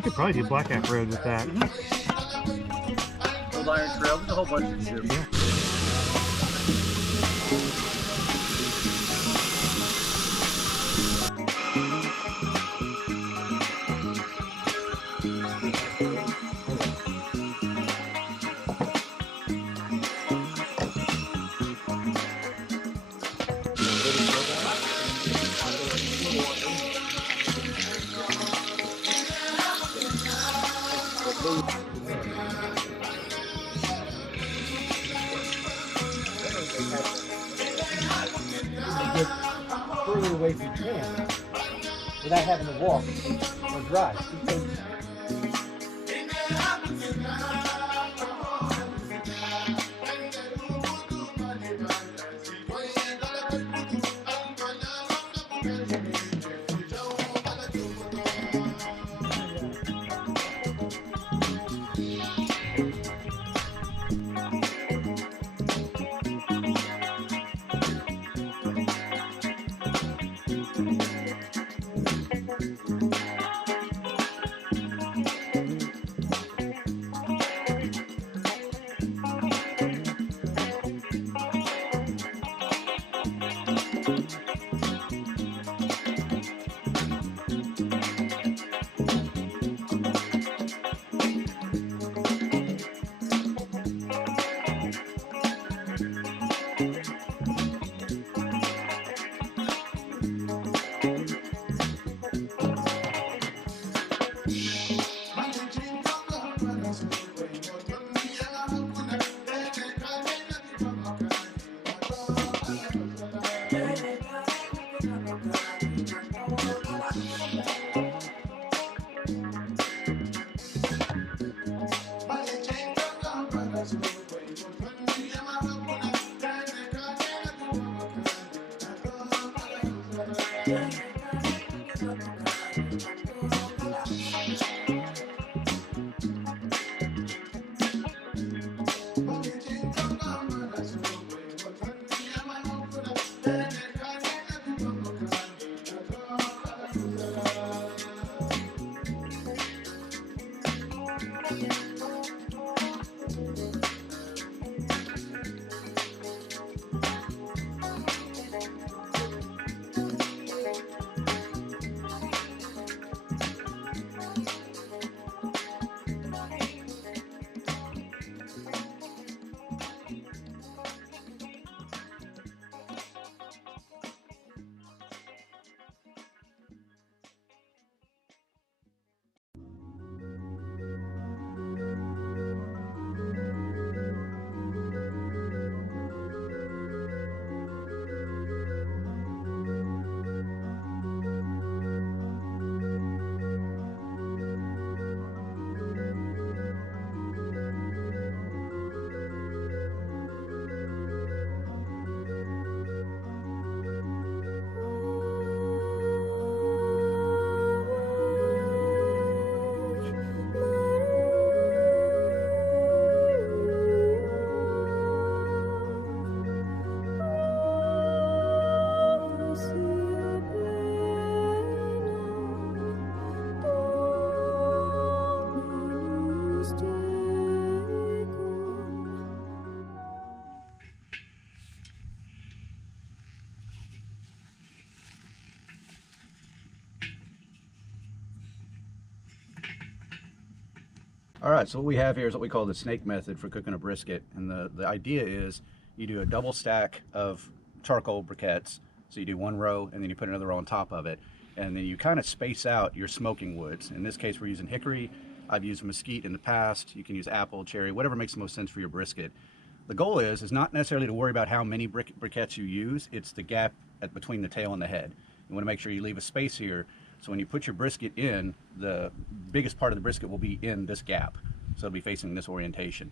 You could probably do Black Act Road with that. Old Iron Trail, there's a whole bunch of shit. Yeah. Further away from camp without having to walk or drive. All right, so what we have here is what we call the snake method for cooking a brisket. And the idea is you do a double stack of charcoal briquettes. So you do one row and then you put another row on top of it. And then you kind of space out your smoking woods. In this case, we're using hickory. I've used mesquite in the past. You can use apple, cherry, whatever makes the most sense for your brisket. The goal is not necessarily to worry about how many briquettes you use. It's the gap between the tail and the head. You want to make sure you leave a space here. So when you put your brisket in, the biggest part of the brisket will be in this gap. So it'll be facing this orientation.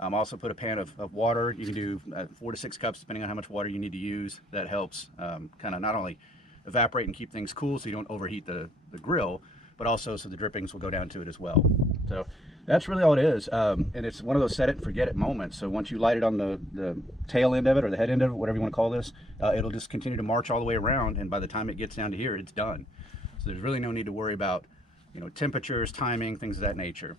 Also put a pan of water. You can do 4 to 6 cups depending on how much water you need to use. That helps kind of not only evaporate and keep things cool so you don't overheat the grill, but also so the drippings will go down to it as well. So that's really all it is. And it's one of those set it and forget it moments. So once you light it on the tail end of it or the head end of it, whatever you want to call this, it'll just continue to march all the way around. And by the time it gets down to here, it's done. So there's really no need to worry about, you know, temperatures, timing, things of that nature.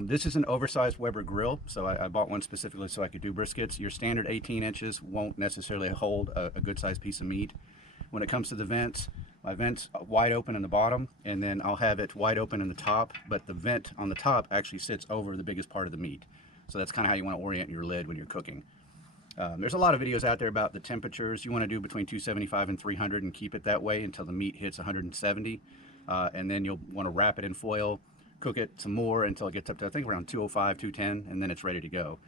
This is an oversized Weber grill, so I bought one specifically so I could do briskets. Your standard 18 inches won't necessarily hold a good sized piece of meat. When it comes to the vents, my vent's wide open in the bottom, and then I'll have it wide open in the top, but the vent on the top actually sits over the biggest part of the meat. So that's kind of how you want to orient your lid when you're cooking. There's a lot of videos out there about the temperatures. You want to do between 275 and 300 and keep it that way until the meat hits 170. And then you'll want to wrap it in foil, cook it some more until it gets up to, I think, around 205, 210, and then it's ready to go.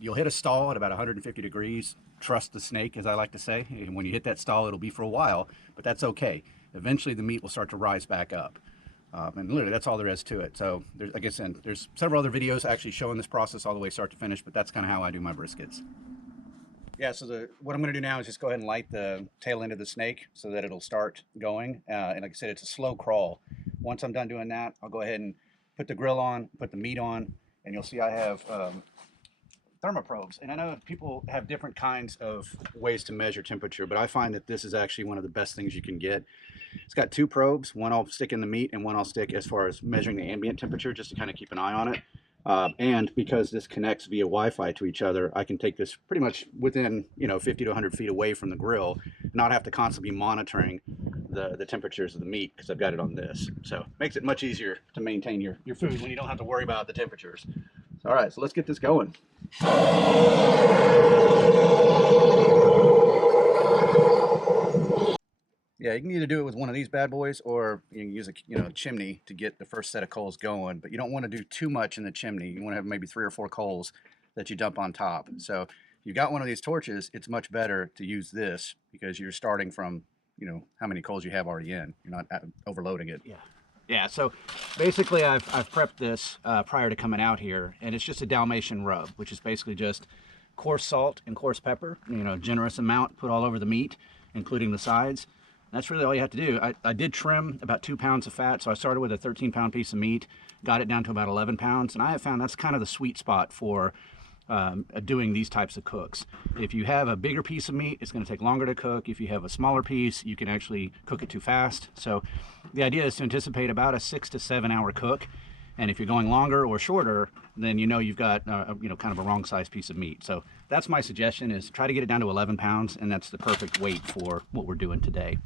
You'll hit a stall at about 150 degrees. Trust the snake, as I like to say. And when you hit that stall, it'll be for a while, but that's okay. Eventually, the meat will start to rise back up. And literally, that's all there is to it. So, like I said, there's several other videos actually showing this process all the way start to finish, but that's kind of how I do my briskets. Yeah, so what I'm going to do now is just go ahead and light the tail end of the snake so that it'll start going. And like I said, it's a slow crawl. Once I'm done doing that, I'll go ahead and put the grill on, put the meat on, and you'll see I have thermoprobes. And I know people have different kinds of ways to measure temperature, but I find that this is actually one of the best things you can get. It's got 2 probes. One I'll stick in the meat and one I'll stick as far as measuring the ambient temperature, just to kind of keep an eye on it. And because this connects via Wi-Fi to each other, I can take this pretty much within, 50 to 100 feet away from the grill, and not have to constantly be monitoring the temperatures of the meat because I've got it on this. So it makes it much easier to maintain your food when you don't have to worry about the temperatures. So, all right, so let's get this going. Yeah, you can either do it with one of these bad boys, or you can use a chimney to get the first set of coals going. But you don't want to do too much in the chimney. You want to have maybe 3 or 4 coals that you dump on top. So if you've got one of these torches, it's much better to use this because you're starting from how many coals you have already in. You're not overloading it. Yeah. So basically, I've prepped this prior to coming out here, and it's just a Dalmatian rub, which is basically just coarse salt and coarse pepper. Generous amount put all over the meat, including the sides. That's really all you have to do. I did trim about 2 pounds of fat, so I started with a 13-pound piece of meat, got it down to about 11 pounds, and I have found that's kind of the sweet spot for doing these types of cooks. If you have a bigger piece of meat, it's going to take longer to cook. If you have a smaller piece, you can actually cook it too fast. So the idea is to anticipate about a 6 to 7 hour cook, and if you're going longer or shorter, then you've got kind of a wrong size piece of meat. So that's my suggestion, is try to get it down to 11 pounds, and that's the perfect weight for what we're doing today.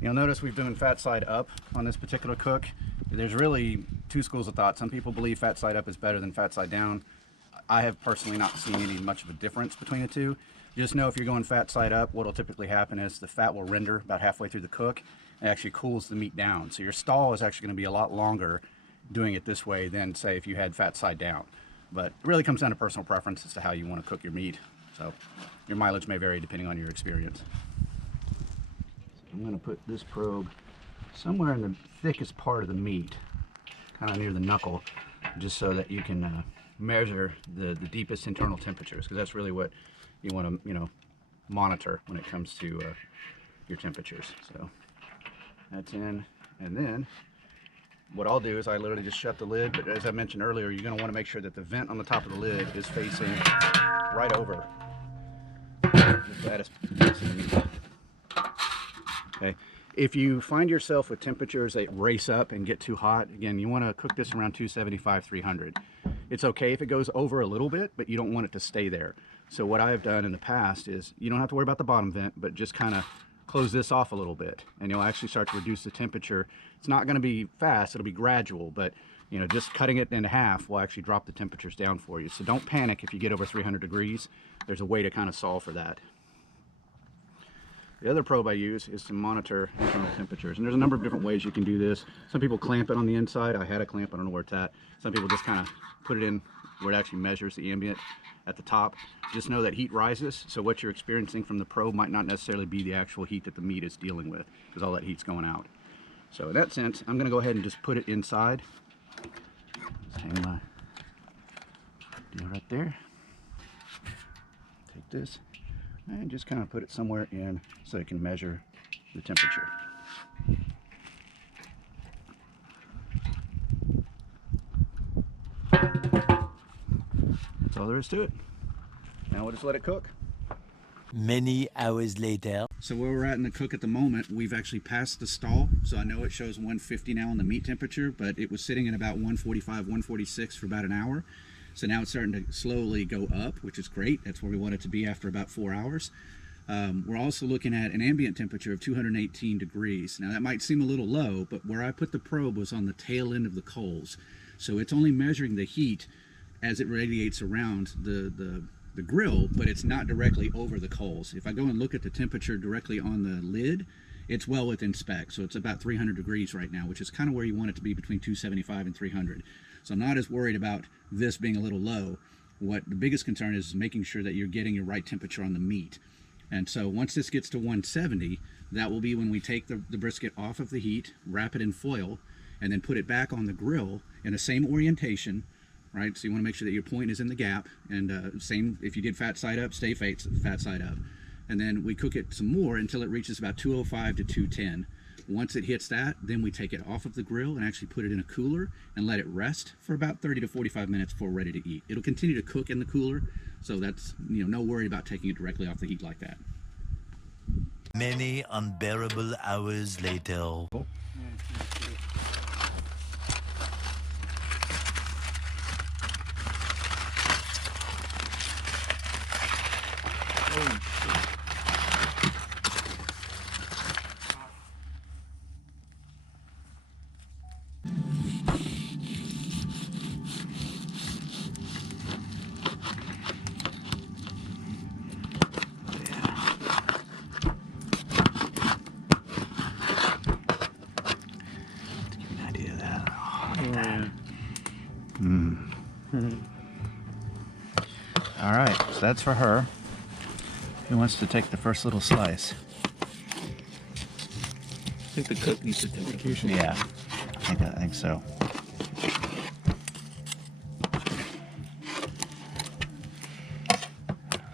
You'll notice we've done fat side up on this particular cook. There's really 2 schools of thought. Some people believe fat side up is better than fat side down. I have personally not seen any much of a difference between the two. Just know if you're going fat side up, what will typically happen is the fat will render about halfway through the cook and actually cools the meat down. So your stall is actually going to be a lot longer doing it this way than, say, if you had fat side down. But it really comes down to personal preference as to how you want to cook your meat. So your mileage may vary depending on your experience. I'm going to put this probe somewhere in the thickest part of the meat, kind of near the knuckle, just so that you can measure the deepest internal temperatures, because that's really what you want to monitor when it comes to your temperatures. So that's in, and then what I'll do is I literally just shut the lid, but as I mentioned earlier, you're going to want to make sure that the vent on the top of the lid is facing right over the fattest piece of the meat. Okay. If you find yourself with temperatures that race up and get too hot, again, you want to cook this around 275, 300. It's okay if it goes over a little bit, but you don't want it to stay there. So what I've done in the past is you don't have to worry about the bottom vent, but just kind of close this off a little bit and you'll actually start to reduce the temperature. It's not going to be fast, it'll be gradual, but you know, just cutting it in half will actually drop the temperatures down for you. So don't panic if you get over 300 degrees. There's a way to kind of solve for that. The other probe I use is to monitor internal temperatures. And there's a number of different ways you can do this. Some people clamp it on the inside. I had a clamp, I don't know where it's at. Some people just kind of put it in where it actually measures the ambient at the top. Just know that heat rises, so what you're experiencing from the probe might not necessarily be the actual heat that the meat is dealing with, because all that heat's going out. So in that sense, I'm gonna go ahead and just put it inside. Just hang my deal right there. Take this and just kind of put it somewhere in so it can measure the temperature. That's all there is to it. Now we'll just let it cook. Many hours later. So where we're at in the cook at the moment, we've actually passed the stall. So I know it shows 150 now on the meat temperature, but it was sitting at about 145, 146 for about an hour. So now it's starting to slowly go up, which is great. That's where we want it to be after about 4 hours. We're also looking at an ambient temperature of 218 degrees. Now that might seem a little low, but where I put the probe was on the tail end of the coals. So it's only measuring the heat as it radiates around the grill, but it's not directly over the coals. If I go and look at the temperature directly on the lid, it's well within spec. So it's about 300 degrees right now, which is kind of where you want it to be, between 275 and 300. So I'm not as worried about this being a little low. What the biggest concern is making sure that you're getting your right temperature on the meat. And so once this gets to 170, that will be when we take the brisket off of the heat, wrap it in foil, and then put it back on the grill in the same orientation, right? So you want to make sure that your point is in the gap, and same if you did fat side up, stay fat side up. And then we cook it some more until it reaches about 205 to 210. Once it hits that, then we take it off of the grill and actually put it in a cooler and let it rest for about 30 to 45 minutes before we're ready to eat. It'll continue to cook in the cooler, so that's, you know, no worry about taking it directly off the heat like that. Many unbearable hours later. All right, so that's for her. Who wants to take the first little slice? I think the cook needs to take it. Yeah, I think so.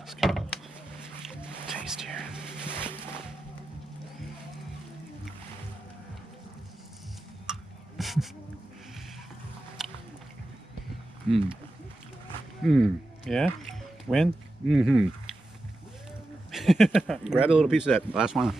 Let's get a taste here. Yeah? Win? Grab a little piece of that last one.